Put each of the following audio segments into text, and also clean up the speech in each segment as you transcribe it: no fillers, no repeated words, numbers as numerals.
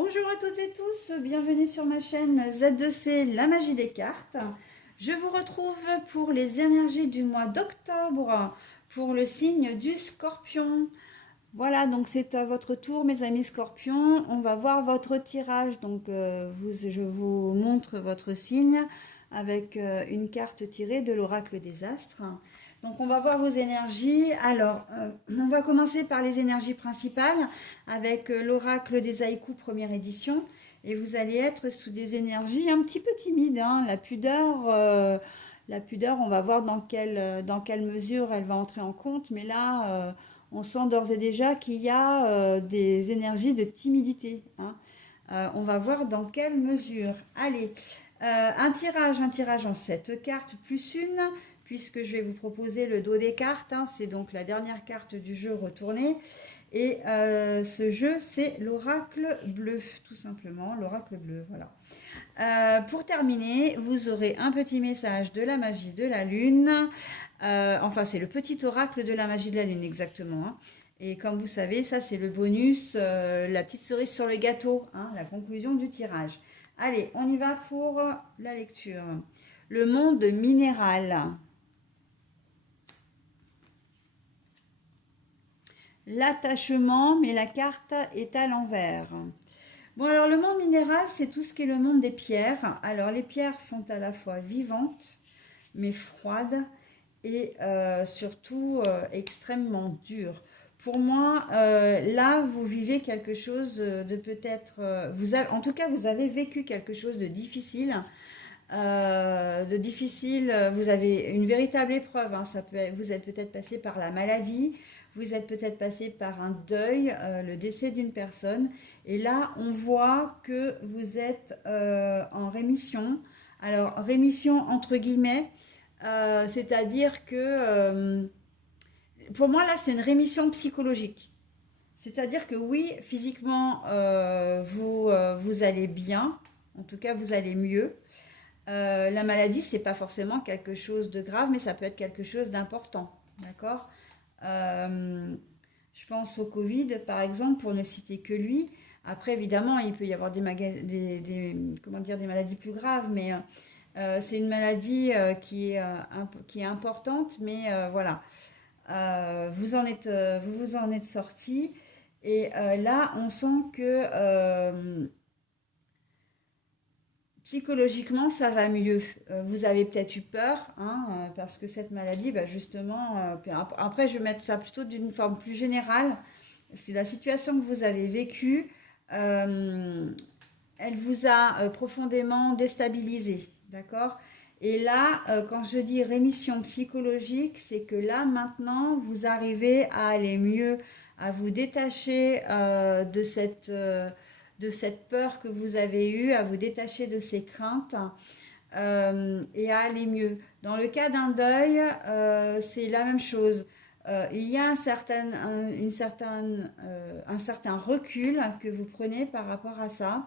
Bonjour à toutes et tous, bienvenue sur ma chaîne Z2C, la magie des cartes. Je vous retrouve pour les énergies du mois d'octobre, pour le signe du Scorpion. Voilà, donc c'est à votre tour mes amis Scorpions, on va voir votre tirage. Donc je vous montre votre signe avec une carte tirée de l'oracle des astres. Donc on va voir vos énergies. Alors, on va commencer par les énergies principales avec l'oracle des haïkus première édition. Et vous allez être sous des énergies un petit peu timides, hein. La pudeur, on va voir dans quelle mesure elle va entrer en compte. Mais là, on sent d'ores et déjà qu'il y a des énergies de timidité, hein. On va voir dans quelle mesure. Allez, un tirage en 7 cartes plus une, puisque je vais vous proposer le dos des cartes, hein. C'est donc la dernière carte du jeu retournée. Et ce jeu, c'est l'oracle bleu, tout simplement, l'oracle bleu, voilà. Pour terminer, vous aurez un petit message de la magie de la lune. Enfin, c'est le petit oracle de la magie de la lune, exactement, hein. Et comme vous savez, ça, c'est le bonus, la petite cerise sur le gâteau, hein, la conclusion du tirage. Allez, on y va pour la lecture. Le monde minéral. L'attachement, mais la carte est à l'envers. Bon, alors le monde minéral, c'est tout ce qui est le monde des pierres. Alors les pierres sont à la fois vivantes, mais froides et surtout extrêmement dures. Pour moi, là, vous vivez quelque chose de peut-être... en tout cas, vous avez vécu quelque chose de difficile. Vous avez une véritable épreuve, hein. Vous êtes peut-être passé par la maladie, vous êtes peut-être passé par un deuil, le décès d'une personne. Et là, on voit que vous êtes en rémission. Alors, rémission entre guillemets, c'est-à-dire que pour moi, là, c'est une rémission psychologique. C'est-à-dire que oui, physiquement, vous allez bien, en tout cas, vous allez mieux. La maladie, c'est pas forcément quelque chose de grave, mais ça peut être quelque chose d'important. D'accord. Euh, je pense au Covid, par exemple, pour ne citer que lui. Après, évidemment, il peut y avoir comment dire, des maladies plus graves, mais c'est une maladie qui est importante, mais voilà. Vous vous en êtes sorti. Et là, on sent que psychologiquement, ça va mieux. Vous avez peut-être eu peur, hein, parce que cette maladie, bah, justement, après, je vais mettre ça plutôt d'une forme plus générale. C'est la situation que vous avez vécue, euh, elle vous a profondément déstabilisé, d'accord. Et là, quand je dis rémission psychologique, c'est que là, maintenant, vous arrivez à aller mieux, à vous détacher de cette peur que vous avez eue, à vous détacher de ces craintes et à aller mieux. Dans le cas d'un deuil, c'est la même chose. Il y a un certain recul que vous prenez par rapport à ça.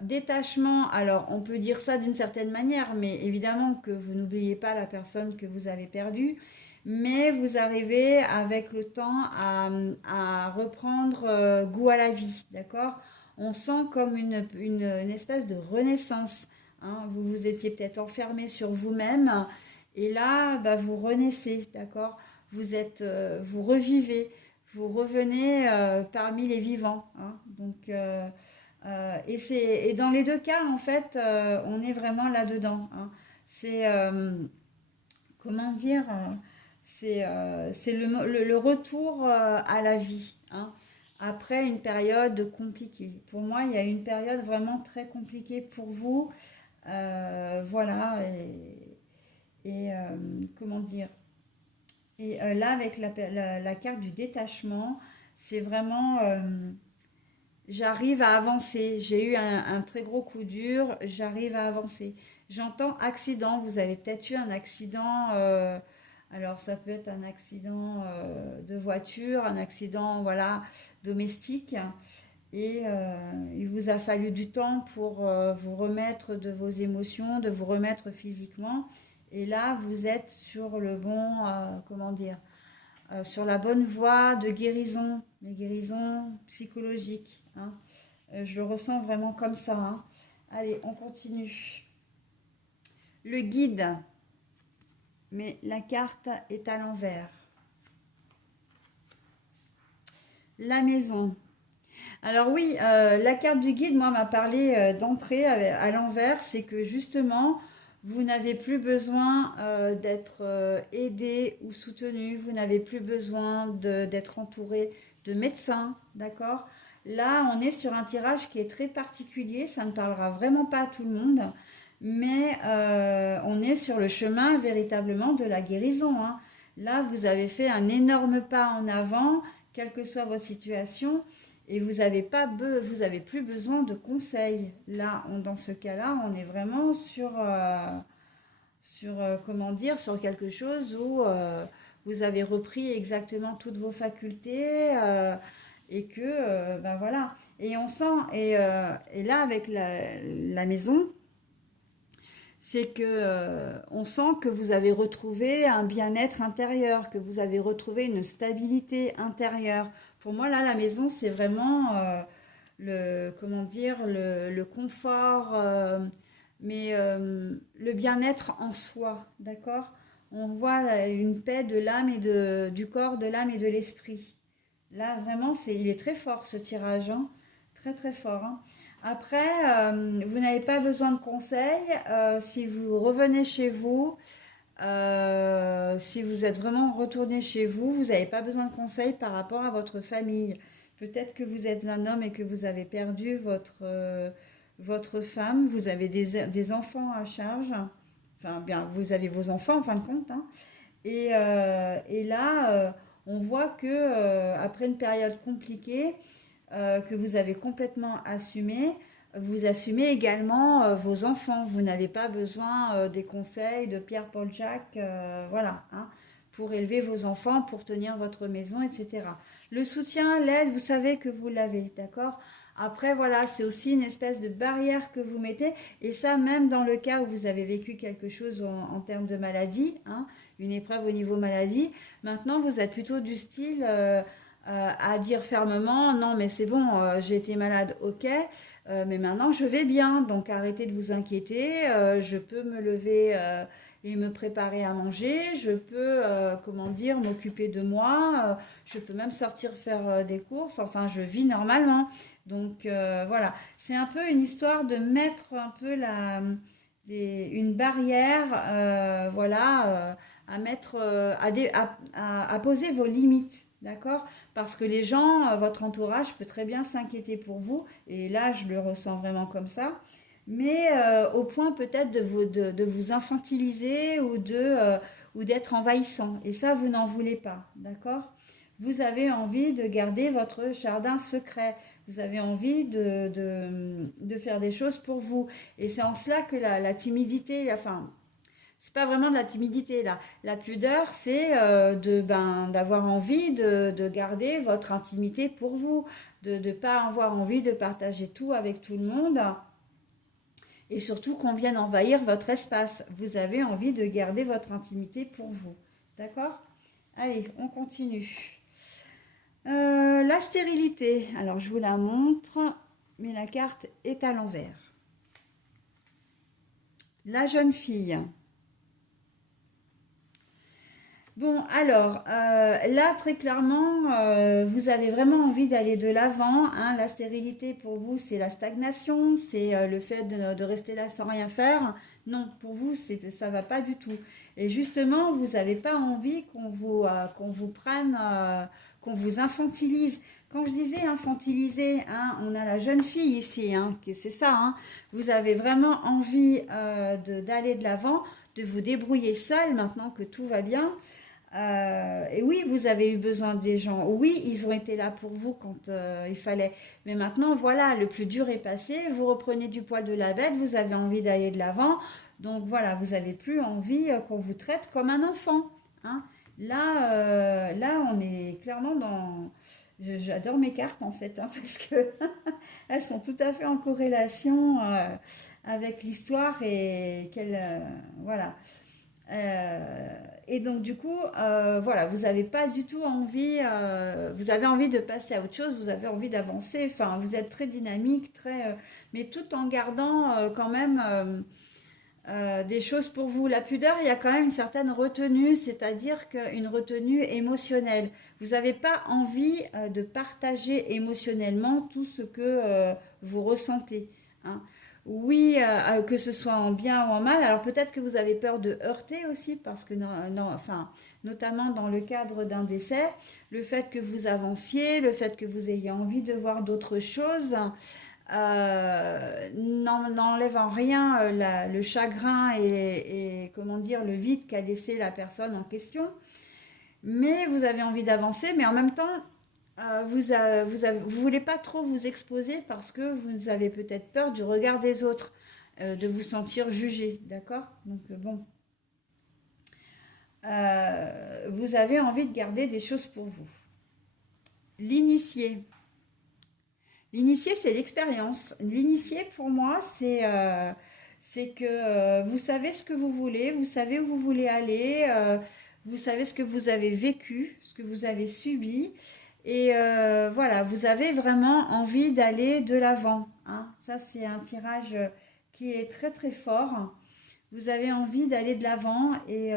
Détachement, alors on peut dire ça d'une certaine manière, mais évidemment que vous n'oubliez pas la personne que vous avez perdue, mais vous arrivez avec le temps à reprendre goût à la vie, d'accord. On sent comme une espèce de renaissance, hein. Vous vous étiez peut-être enfermé sur vous-même, et là, bah, vous renaissez, d'accord. Vous revivez, vous revenez parmi les vivants, hein. Donc, et dans les deux cas, en fait, on est vraiment là-dedans, hein. C'est, comment dire, c'est le retour à la vie, hein, après une période compliquée. Pour moi, il y a une période vraiment très compliquée pour vous. Voilà, comment dire. Et là, avec la carte du détachement, c'est vraiment j'arrive à avancer. J'ai eu un très gros coup dur, j'arrive à avancer. J'entends accident, vous avez peut-être eu un accident, alors ça peut être un accident de voiture, un accident voilà, domestique, et il vous a fallu du temps pour vous remettre de vos émotions, de vous remettre physiquement. Et là, vous êtes sur le bon, comment dire, sur la bonne voie de guérison, mais guérison psychologique, hein. Je le ressens vraiment comme ça, hein. Allez, on continue. Le guide, mais la carte est à l'envers. La maison. Alors oui, la carte du guide, moi, m'a parlé d'entrée à l'envers. C'est que justement, vous n'avez plus besoin d'être aidé ou soutenu. Vous n'avez plus besoin d'être entouré de médecins, d'accord? Là, on est sur un tirage qui est très particulier. Ça ne parlera vraiment pas à tout le monde. Mais on est sur le chemin véritablement de la guérison, hein. Là, vous avez fait un énorme pas en avant, quelle que soit votre situation. Et vous n'avez pas vous avez plus besoin de conseils. Là, dans ce cas-là, on est vraiment sur comment dire, sur quelque chose où vous avez repris exactement toutes vos facultés et que, ben voilà. Et on sent, et là, avec la maison, c'est que on sent que vous avez retrouvé un bien-être intérieur, que vous avez retrouvé une stabilité intérieure. Pour moi, là, la maison, c'est vraiment le, comment dire, le confort, mais le bien-être en soi, d'accord? On voit là, une paix de l'âme et du corps, de l'âme et de l'esprit. Là, vraiment, il est très fort ce tirage, hein. Très très fort, hein. Après, vous n'avez pas besoin de conseils. Si vous revenez chez vous, si vous êtes vraiment retourné chez vous, vous n'avez pas besoin de conseils par rapport à votre famille. Peut-être que vous êtes un homme et que vous avez perdu votre femme, vous avez des enfants à charge. Enfin, bien, vous avez vos enfants en fin de compte, hein. Et là, on voit que après une période compliquée, que vous avez complètement assumé, vous assumez également vos enfants. Vous n'avez pas besoin des conseils de Pierre-Paul Jacques, voilà, hein, pour élever vos enfants, pour tenir votre maison, etc. Le soutien, l'aide, vous savez que vous l'avez, d'accord? Après, voilà, c'est aussi une espèce de barrière que vous mettez, et ça même dans le cas où vous avez vécu quelque chose en termes de maladie, hein, une épreuve au niveau maladie. Maintenant, vous êtes plutôt du style à dire fermement, non mais c'est bon, j'ai été malade, ok, mais maintenant je vais bien, donc arrêtez de vous inquiéter, je peux me lever et me préparer à manger, je peux, comment dire, m'occuper de moi, je peux même sortir faire des courses, enfin je vis normalement. Donc voilà, c'est un peu une histoire de mettre un peu une barrière, voilà, à mettre, à poser vos limites, d'accord? Parce que les gens, votre entourage peut très bien s'inquiéter pour vous, et là je le ressens vraiment comme ça, mais au point peut-être de vous infantiliser ou d'être envahissant. Et ça, vous n'en voulez pas, d'accord? Vous avez envie de garder votre jardin secret. Vous avez envie de faire des choses pour vous. Et c'est en cela que la timidité, enfin, c'est pas vraiment de la timidité là. La pudeur, c'est d'avoir envie de garder votre intimité pour vous, de ne pas avoir envie de partager tout avec tout le monde et surtout qu'on vienne envahir votre espace. Vous avez envie de garder votre intimité pour vous. D'accord? Allez, on continue. La stérilité. Alors, je vous la montre, mais la carte est à l'envers. La jeune fille. Bon, alors, là, très clairement, vous avez vraiment envie d'aller de l'avant, hein. La stérilité, pour vous, c'est la stagnation, c'est le fait de rester là sans rien faire. Non, pour vous, ça va pas du tout. Et justement, vous n'avez pas envie qu'on vous prenne, qu'on vous infantilise. Quand je disais infantiliser, hein, on a la jeune fille ici, hein, c'est ça, hein. Vous avez vraiment envie d'aller de l'avant, de vous débrouiller seul maintenant que tout va bien. Et oui, vous avez eu besoin des gens. Oui, ils ont été là pour vous quand il fallait. Mais maintenant, voilà, le plus dur est passé. Vous reprenez du poil de la bête. Vous avez envie d'aller de l'avant. Donc voilà, vous n'avez plus envie qu'on vous traite comme un enfant, hein. Là, on est clairement dans. J'adore mes cartes en fait, hein, parce que elles sont tout à fait en corrélation avec l'histoire et qu'elles, voilà. Et donc du coup, voilà, vous n'avez pas du tout envie, vous avez envie de passer à autre chose, vous avez envie d'avancer, enfin, vous êtes très dynamique, mais tout en gardant quand même des choses pour vous. La pudeur, il y a quand même une certaine retenue, c'est-à-dire qu'une retenue émotionnelle. Vous n'avez pas envie de partager émotionnellement tout ce que vous ressentez, hein. Oui, que ce soit en bien ou en mal. Alors peut-être que vous avez peur de heurter aussi, parce que enfin, notamment dans le cadre d'un décès, le fait que vous avanciez, le fait que vous ayez envie de voir d'autres choses, n'enlève en rien le chagrin comment dire, le vide qu'a laissé la personne en question. Mais vous avez envie d'avancer, mais en même temps, vous voulez pas trop vous exposer parce que vous avez peut-être peur du regard des autres, de vous sentir jugé, d'accord? Donc bon, vous avez envie de garder des choses pour vous. L'initié. L'initié, c'est l'expérience. L'initié, pour moi, c'est que vous savez ce que vous voulez, vous savez où vous voulez aller, vous savez ce que vous avez vécu, ce que vous avez subi. Et voilà, vous avez vraiment envie d'aller de l'avant, hein. Ça, c'est un tirage qui est très très fort. Vous avez envie d'aller de l'avant et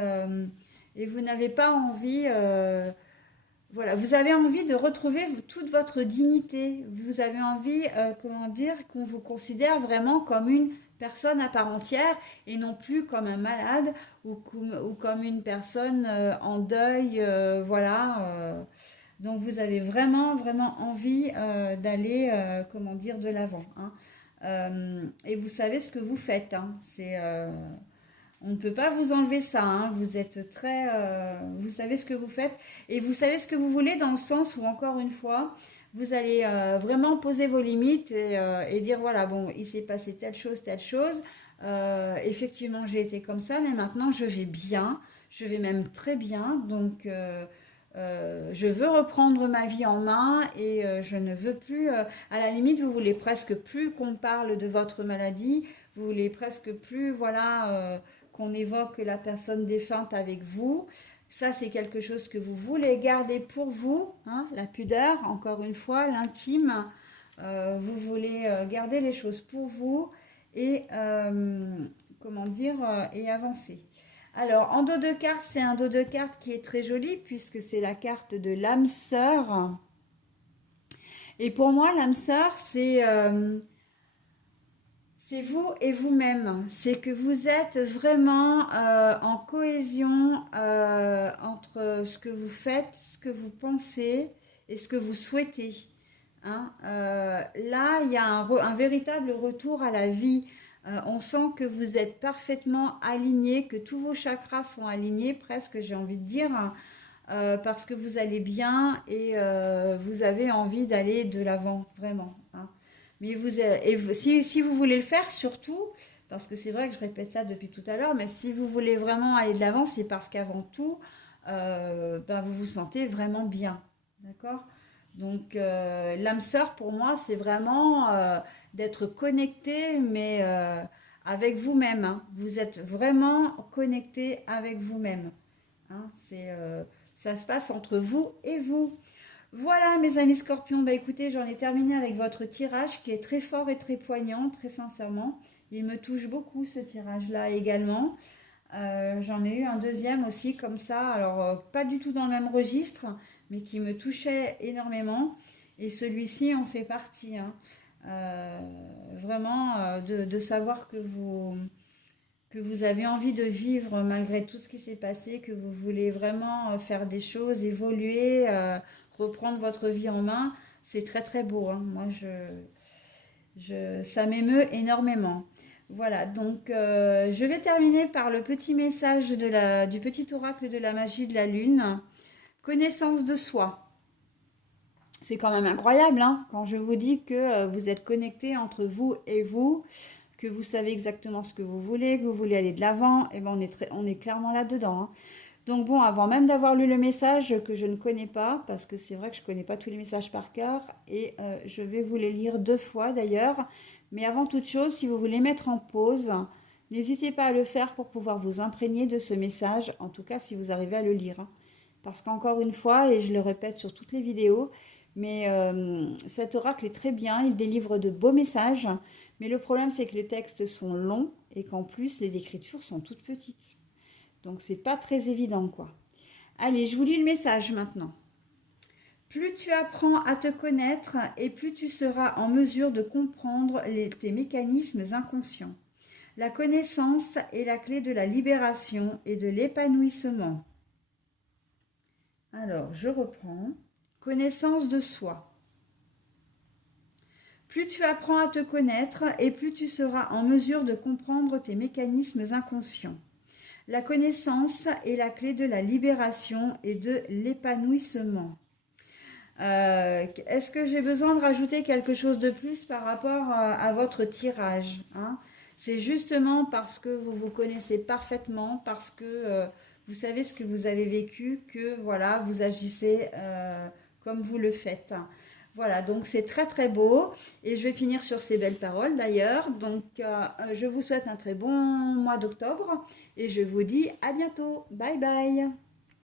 vous n'avez pas envie voilà, vous avez envie de retrouver toute votre dignité. Vous avez envie, comment dire, qu'on vous considère vraiment comme une personne à part entière et non plus comme un malade ou comme une personne en deuil. Voilà. Donc vous avez vraiment, vraiment envie d'aller, comment dire, de l'avant, hein. Et vous savez ce que vous faites, hein. On ne peut pas vous enlever ça, hein. Vous êtes vous savez ce que vous faites et vous savez ce que vous voulez dans le sens où, encore une fois, vous allez vraiment poser vos limites et dire voilà, bon, il s'est passé telle chose, telle chose. Effectivement, j'ai été comme ça, mais maintenant je vais bien, je vais même très bien. Donc, je veux reprendre ma vie en main et je ne veux plus. À la limite, vous voulez presque plus qu'on parle de votre maladie. Vous voulez presque plus, voilà, qu'on évoque la personne défunte avec vous. Ça, c'est quelque chose que vous voulez garder pour vous, hein, la pudeur, encore une fois, l'intime. Vous voulez garder les choses pour vous et, comment dire, et avancer. Alors, en dos de carte, c'est un dos de carte qui est très joli puisque c'est la carte de l'âme sœur. Et pour moi, l'âme sœur, c'est vous et vous-même. C'est que vous êtes vraiment en cohésion entre ce que vous faites, ce que vous pensez et ce que vous souhaitez, hein. Là, il y a un véritable retour à la vie. On sent que vous êtes parfaitement aligné, que tous vos chakras sont alignés, presque, j'ai envie de dire, parce que vous allez bien et vous avez envie d'aller de l'avant, vraiment, hein. Mais si vous voulez le faire, surtout, parce que c'est vrai que je répète ça depuis tout à l'heure, mais si vous voulez vraiment aller de l'avant, c'est parce qu'avant tout, ben, vous vous sentez vraiment bien. D'accord? Donc, l'âme sœur, pour moi, c'est vraiment d'être connecté, mais avec vous-même, hein. Vous êtes vraiment connecté avec vous-même, hein. Ça se passe entre vous et vous. Voilà, mes amis scorpions, bah écoutez, j'en ai terminé avec votre tirage qui est très fort et très poignant, très sincèrement. Il me touche beaucoup ce tirage-là également. J'en ai eu un deuxième aussi comme ça, alors pas du tout dans le même registre, mais qui me touchait énormément. Et celui-ci en fait partie, hein. Euh, Vraiment, de savoir que vous avez envie de vivre malgré tout ce qui s'est passé, que vous voulez vraiment faire des choses, évoluer, reprendre votre vie en main, c'est très très beau, hein. Moi, ça m'émeut énormément. Voilà, donc je vais terminer par le petit message du petit oracle de la magie de la lune. Connaissance de soi. C'est quand même incroyable, hein, quand je vous dis que vous êtes connecté entre vous et vous, que vous savez exactement ce que vous voulez, que vous voulez aller de l'avant, et ben on est clairement là-dedans, hein. Donc bon, avant même d'avoir lu le message que je ne connais pas, parce que c'est vrai que je ne connais pas tous les messages par cœur, et je vais vous les lire deux fois d'ailleurs, mais avant toute chose, si vous voulez mettre en pause, N'hésitez pas à le faire pour pouvoir vous imprégner de ce message, en tout cas si vous arrivez à le lire, hein. Parce qu'encore une fois, et je le répète sur toutes les vidéos, mais cet oracle est très bien, il délivre de beaux messages, mais le problème c'est que les textes sont longs et qu'en plus les écritures sont toutes petites. Donc c'est pas très évident quoi. Allez, je vous lis le message maintenant. Plus tu apprends à te connaître et plus tu seras en mesure de comprendre tes mécanismes inconscients. La connaissance est la clé de la libération et de l'épanouissement. Alors, je reprends. Connaissance de soi. Plus tu apprends à te connaître et plus tu seras en mesure de comprendre tes mécanismes inconscients. La connaissance est la clé de la libération et de l'épanouissement. Est-ce que j'ai besoin de rajouter quelque chose de plus par rapport à votre tirage, hein? C'est justement parce que vous vous connaissez parfaitement, parce que vous savez ce que vous avez vécu, que voilà, vous agissez comme vous le faites. Voilà, donc c'est très très beau. Et je vais finir sur ces belles paroles d'ailleurs. Donc je vous souhaite un très bon mois d'octobre et je vous dis à bientôt. Bye bye.